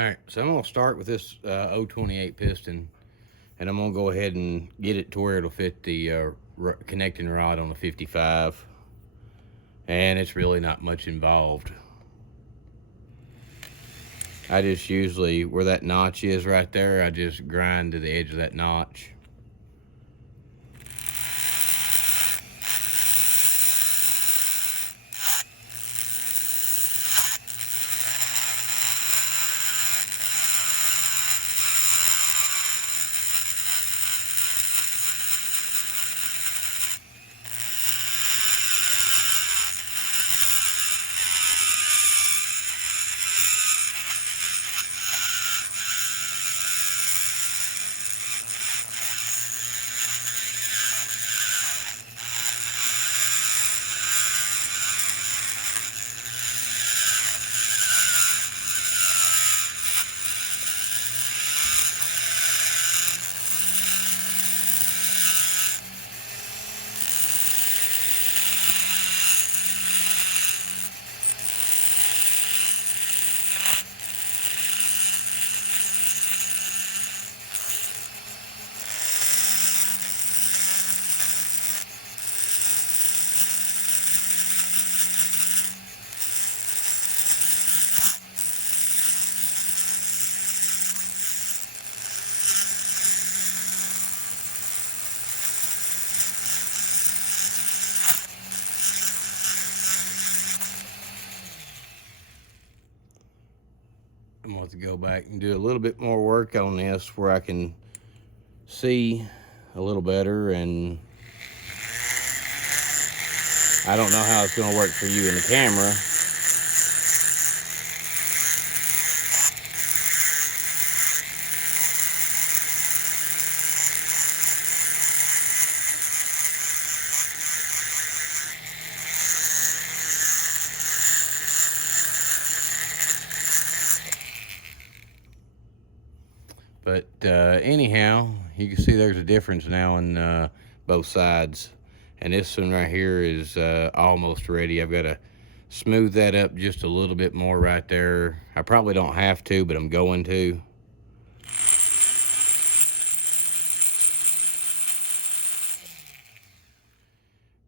All right, so I'm gonna start with this 028 piston, and I'm gonna go ahead and get it to where it'll fit the connecting rod on the 55, and it's really not much involved. I just usually, where that notch is right there, I just grind to the edge of that notch. I'm going to go back and do a little bit more work on this where I can see a little better, and I don't know how it's going to work for you in the camera. But anyhow, you can see there's a difference now in both sides. And this one right here is almost ready. I've got to smooth that up just a little bit more right there. I probably don't have to, but I'm going to.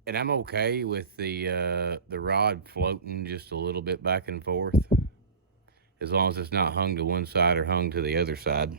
And I'm okay with the rod floating just a little bit back and forth, as long as it's not hung to one side or hung to the other side.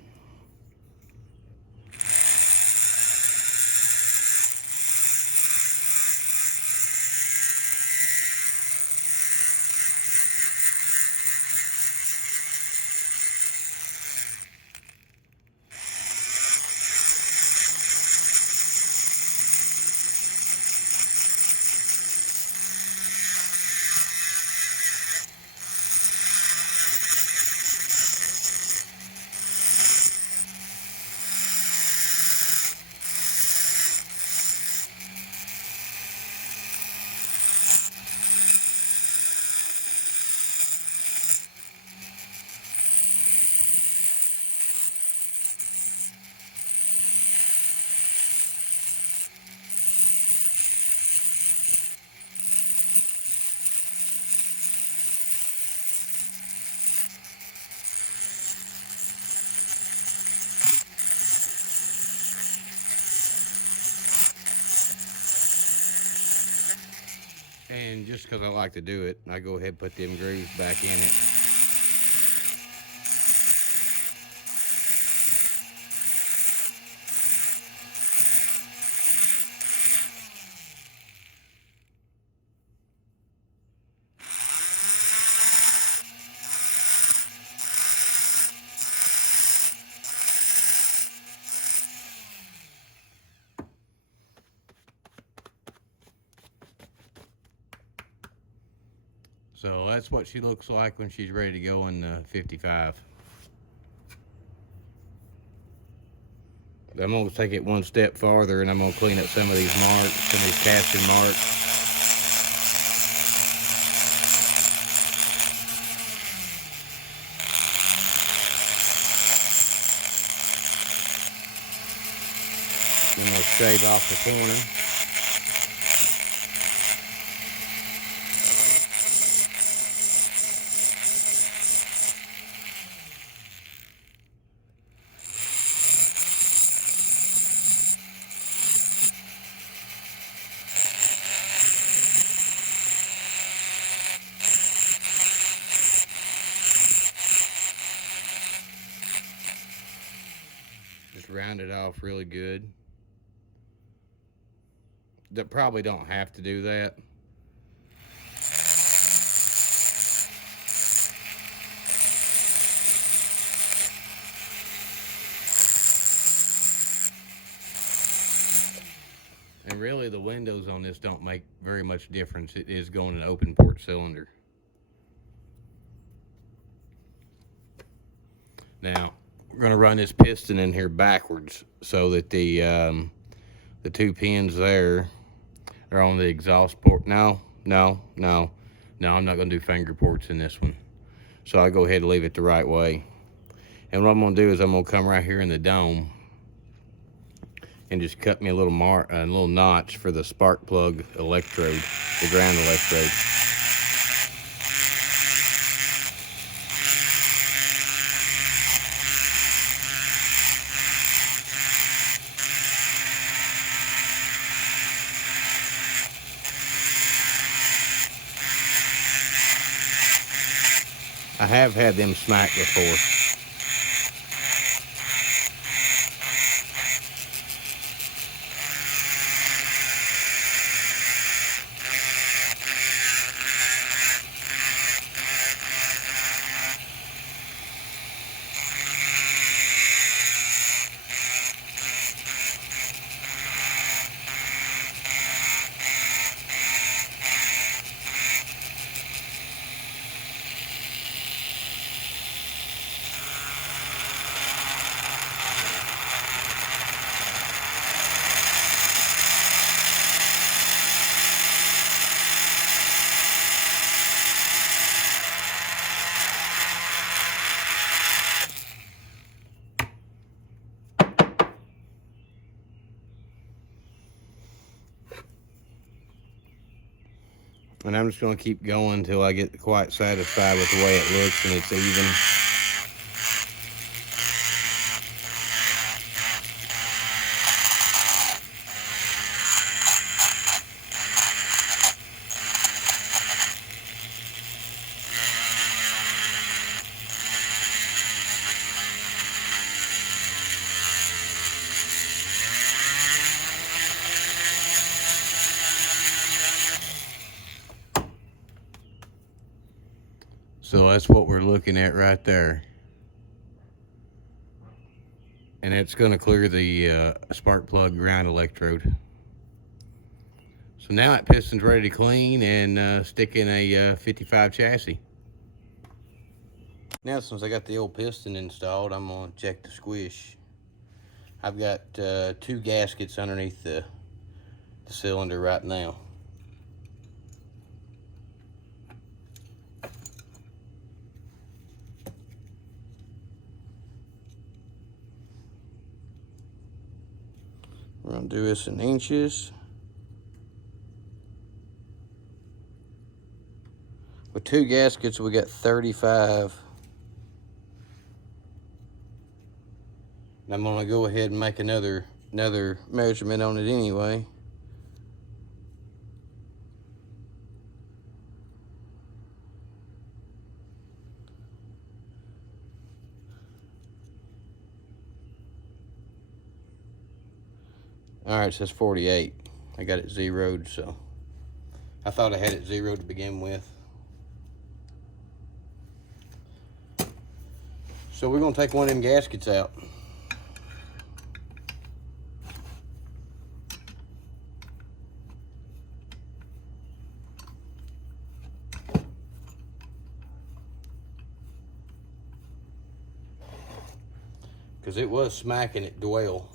And just because I like to do it, I go ahead and put them grooves back in it. So that's what she looks like when she's ready to go in the 55. I'm going to take it one step farther, and I'm going to clean up some of these marks, some of these casting marks. Then we'll shave off the corner. round it off really good. That probably don't have to do that. And really the windows on this don't make very much difference. It is going an open port cylinder. Now, we're going to run this piston in here backwards so that the 2 pins there are on the exhaust port. No, I'm not going to do finger ports in this one. So I'll go ahead and leave it the right way. And what I'm going to do is I'm going to come right here in the dome and just cut me a little notch for the spark plug electrode, the ground electrode. I have had them smack before. And I'm just going to keep going until I get quite satisfied with the way it looks and it's even. So that's what we're looking at right there. And it's going to clear the spark plug ground electrode. So now that piston's ready to clean and stick in a 55 chassis. Now since I got the old piston installed, I'm going to check the squish. I've got 2 gaskets underneath the cylinder right now. We're going to do this in inches. With 2 gaskets, we got 35. And I'm going to go ahead and make another measurement on it anyway. All right, it says 48. I got it zeroed, so I thought I had it zeroed to begin with. So we're gonna take one of them gaskets out. Because it was smacking it well.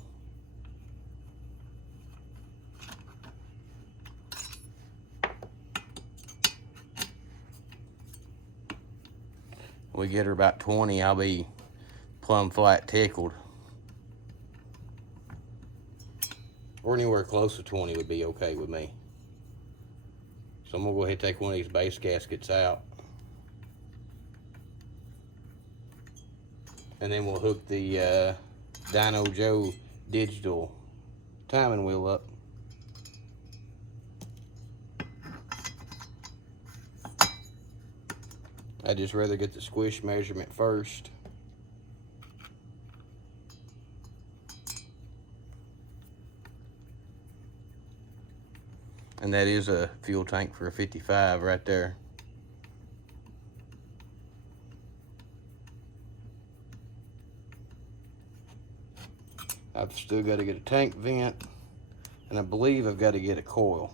We get her about 20, I'll be plumb flat tickled. Or anywhere close to 20 would be okay with me. So I'm gonna go ahead and take one of these base gaskets out. And then we'll hook the Dyno Joe digital timing wheel up. I'd just rather get the squish measurement first. And that is a fuel tank for a 55 right there. I've still got to get a tank vent, and I believe I've got to get a coil.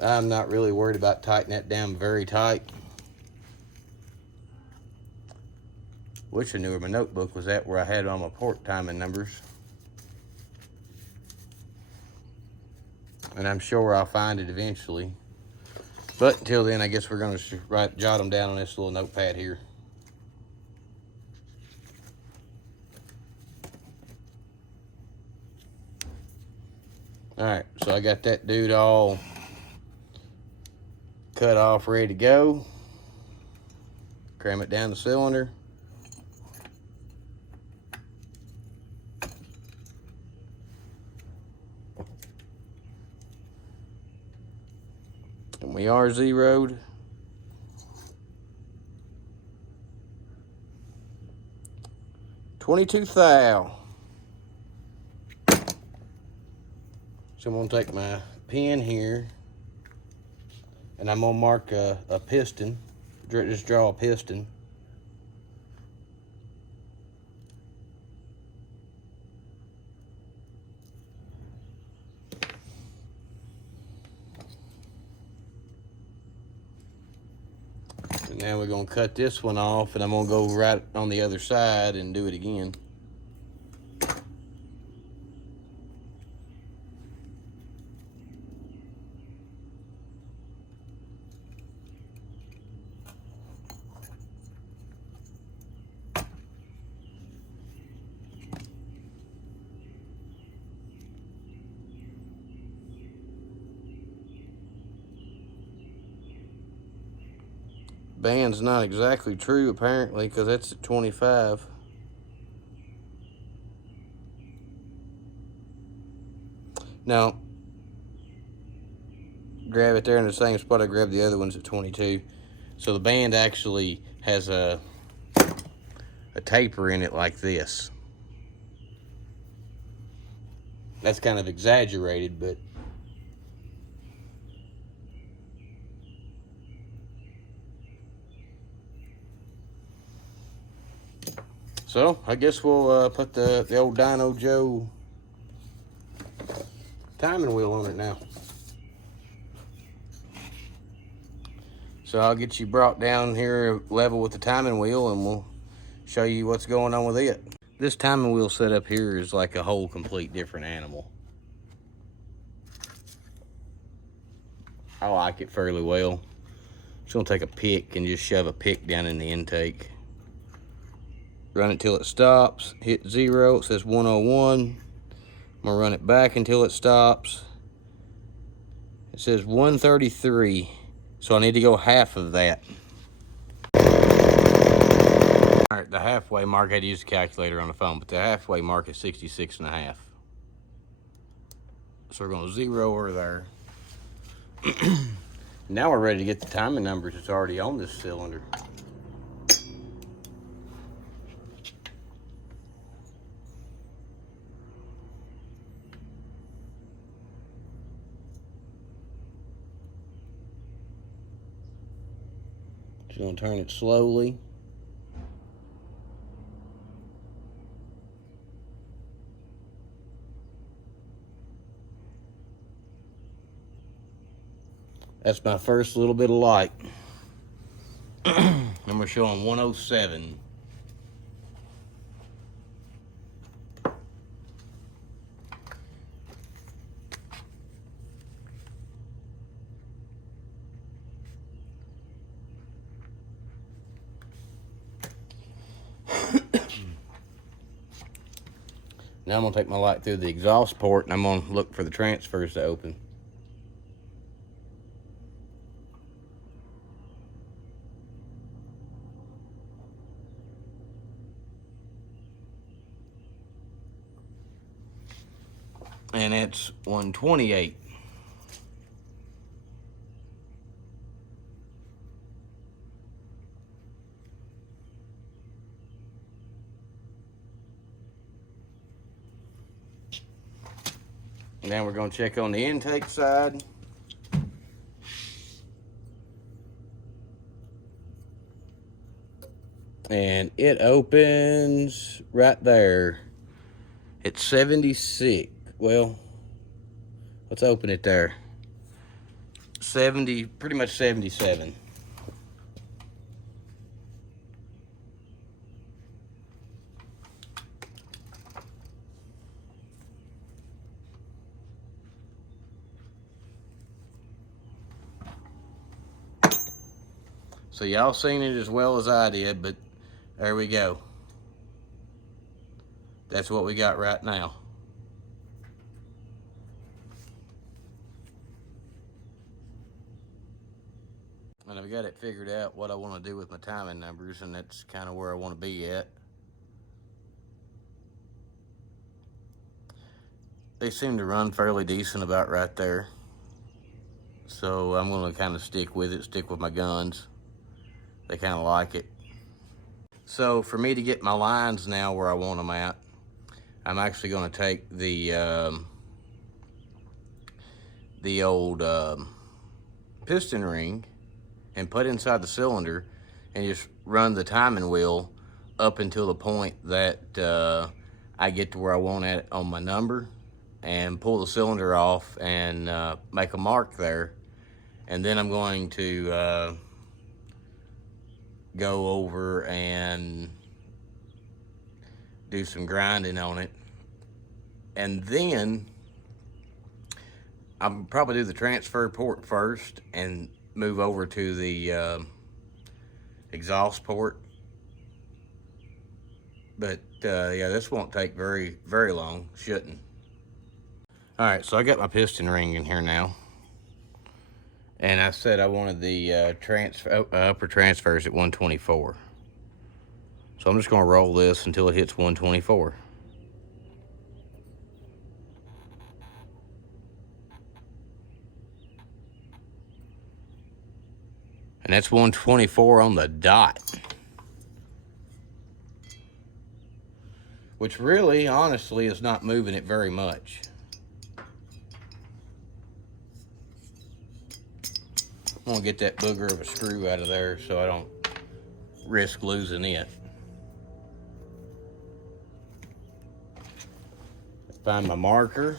I'm not really worried about tightening that down very tight. Wish I knew where my notebook was at, where I had all my port timing numbers. And I'm sure I'll find it eventually. But until then, I guess we're going to jot them down on this little notepad here. Alright, so I got that dude all cut off, ready to go. Cram it down the cylinder. And we are zeroed. $22 thou. So I'm gonna take my pen here, and I'm gonna mark a piston. Just draw a piston. And now we're gonna cut this one off, and I'm gonna go right on the other side and do it again. Band's not exactly true apparently, because that's at 25. Now, grab it there in the same spot I grabbed the other ones at 22. So the band actually has a taper in it like this. That's kind of exaggerated, but so I guess we'll put the old Dino Joe timing wheel on it now. So I'll get you brought down here level with the timing wheel, and we'll show you what's going on with it. This timing wheel setup here is like a whole complete different animal. I like it fairly well. Just gonna take a pick and just shove a pick down in the intake. Run it till it stops, hit 0, it says 101. I'm gonna run it back until it stops. It says 133, so I need to go half of that. All right, the halfway mark, I had to use the calculator on the phone, but the halfway mark is 66.5. So we're gonna 0 her there. Now we're ready to get the timing numbers that's already on this cylinder. Just gonna turn it slowly. That's my first little bit of light. And we're showing 107. Now I'm gonna take my light through the exhaust port, and I'm gonna look for the transfers to open. And it's 128. Now we're going to check on the intake side. And it opens right there. It's 76. Well, let's open it there. 70, pretty much 77. So y'all seen it as well as I did, but there we go. That's what we got right now. And I've got it figured out what I want to do with my timing numbers, and that's kind of where I want to be at. They seem to run fairly decent about right there. So I'm going to kind of stick with my guns. They kind of like it. So for me to get my lines now where I want them at, I'm actually going to take the old piston ring and put inside the cylinder and just run the timing wheel up until the point that I get to where I want it on my number, and pull the cylinder off and make a mark there. And then I'm going to go over and do some grinding on it. And then I'll probably do the transfer port first and move over to the exhaust port. But yeah, this won't take very long. Shouldn't. All right, so I got my piston ring in here now. And I said I wanted the upper transfers at 124. So I'm just going to roll this until it hits 124. And that's 124 on the dot. Which really, honestly, is not moving it very much. I'm gonna get that booger of a screw out of there so I don't risk losing it. Find my marker.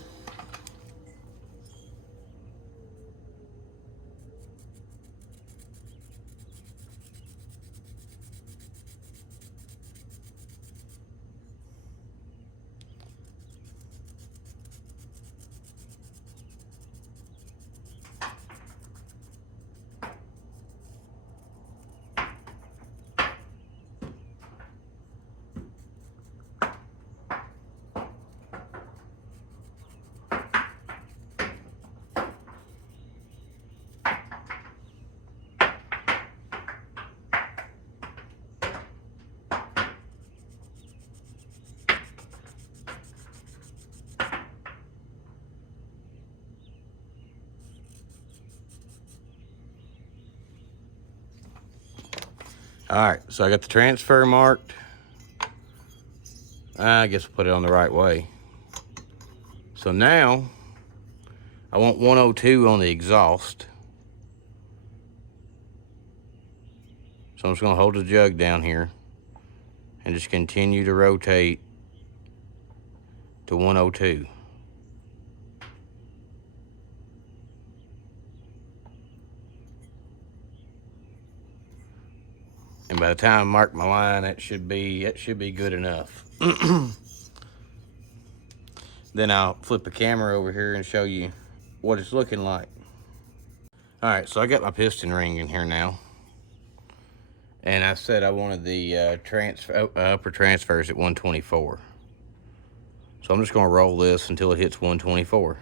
All right, so I got the transfer marked. I guess we'll put it on the right way. So now, I want 102 on the exhaust. So I'm just gonna hold the jug down here and just continue to rotate to 102. And by the time I mark my line, that should be good enough. Then I'll flip the camera over here and show you what it's looking like. All right, so I got my piston ring in here now. And I said I wanted the upper transfers at 124. So I'm just gonna roll this until it hits 124.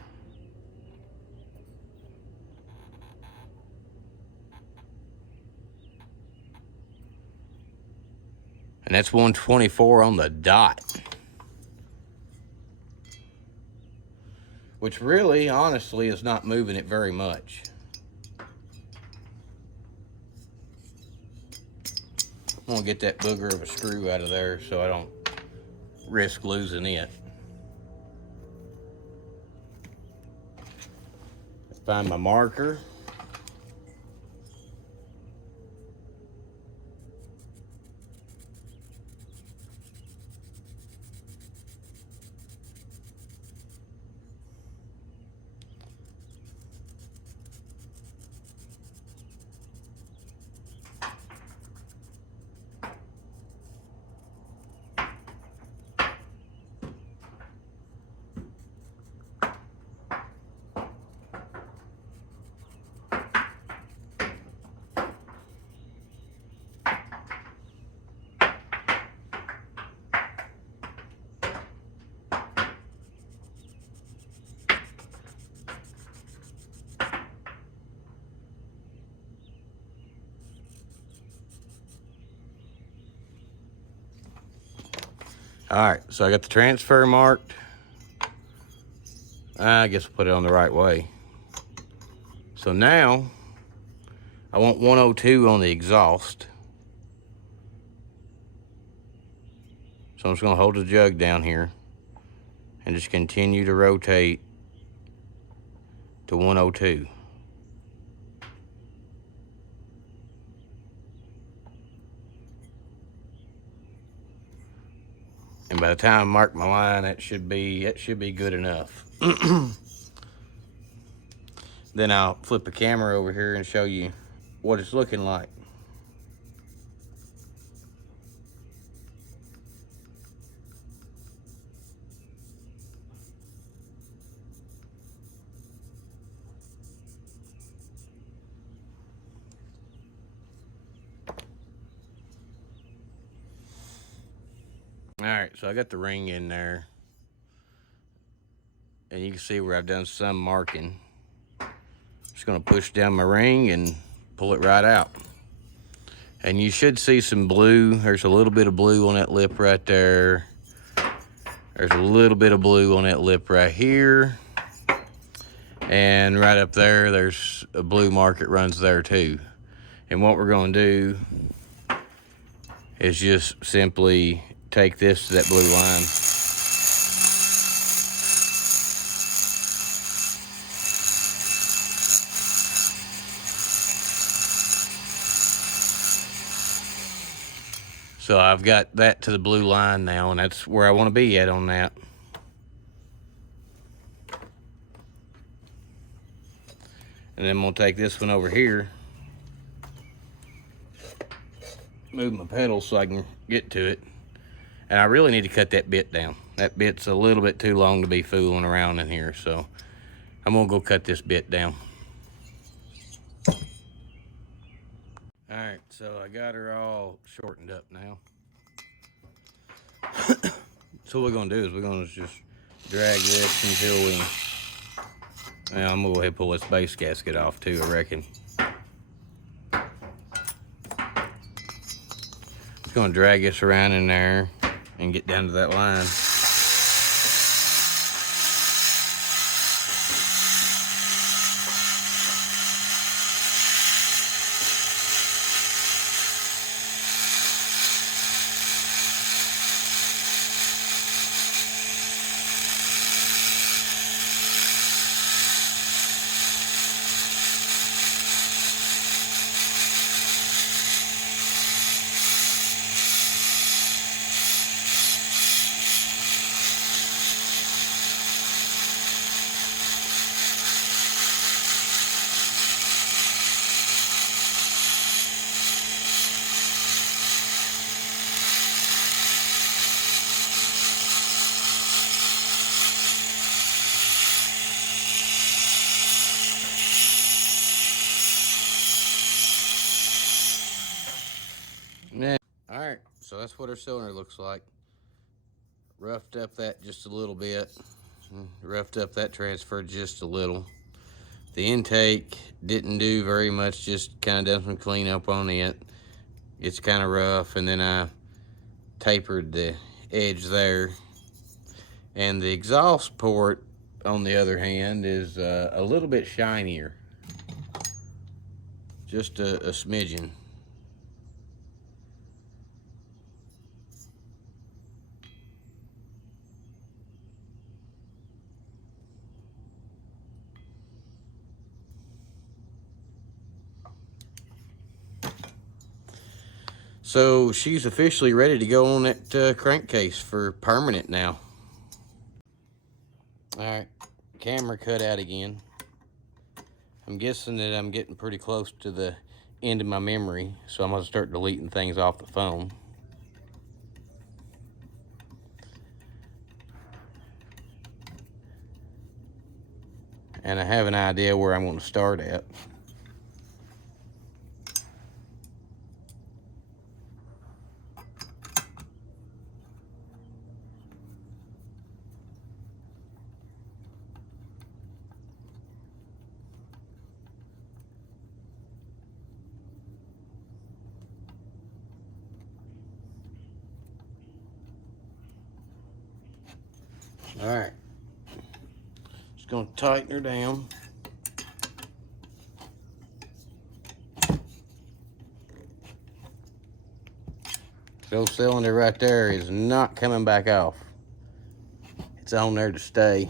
And that's 124 on the dot. Which really, honestly, is not moving it very much. I'm gonna get that booger of a screw out of there so I don't risk losing it. Find my marker. All right, so I got the transfer marked. I guess I'll put it on the right way. So now I want 102 on the exhaust. So I'm just gonna hold the jug down here and just continue to rotate to 102. And by the time I mark my line, that should be good enough. Then I'll flip the camera over here and show you what it's looking like. All right, so I got the ring in there, and you can see where I've done some marking. Just gonna push down my ring and pull it right out. And you should see some blue. There's a little bit of blue on that lip right there. There's a little bit of blue on that lip right here. And right up there, there's a blue mark that runs there too. And what we're gonna do is just simply take this to that blue line. So I've got that to the blue line now, and that's where I want to be at on that. And then I'm gonna take this one over here, move my pedal so I can get to it. And I really need to cut that bit down. That bit's a little bit too long to be fooling around in here, so I'm gonna go cut this bit down. All right, so I got her all shortened up now. So what we're gonna do is we're gonna just drag this until we, well, I'm gonna go ahead and pull this base gasket off too, I reckon. Just gonna drag this around in there and get down to that line. Yeah. All right, so that's what our cylinder looks like. Roughed up that just a little bit. Roughed up that transfer just a little. The intake didn't do very much, just kind of done some cleanup on it. It's kind of rough, and then I tapered the edge there. And the exhaust port, on the other hand, is a little bit shinier. Just a smidgen. So she's officially ready to go on that crankcase for permanent now. All right, camera cut out again. I'm guessing that I'm getting pretty close to the end of my memory, so I'm gonna start deleting things off the phone. And I have an idea where I'm going to start at. All right, just going to tighten her down. Those cylinder right there is not coming back off. It's on there to stay.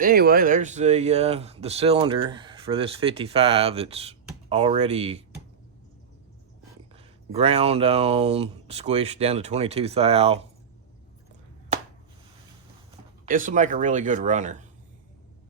Anyway, there's the cylinder for this 55 that's already ground on, squished down to 22 thou. This will make a really good runner.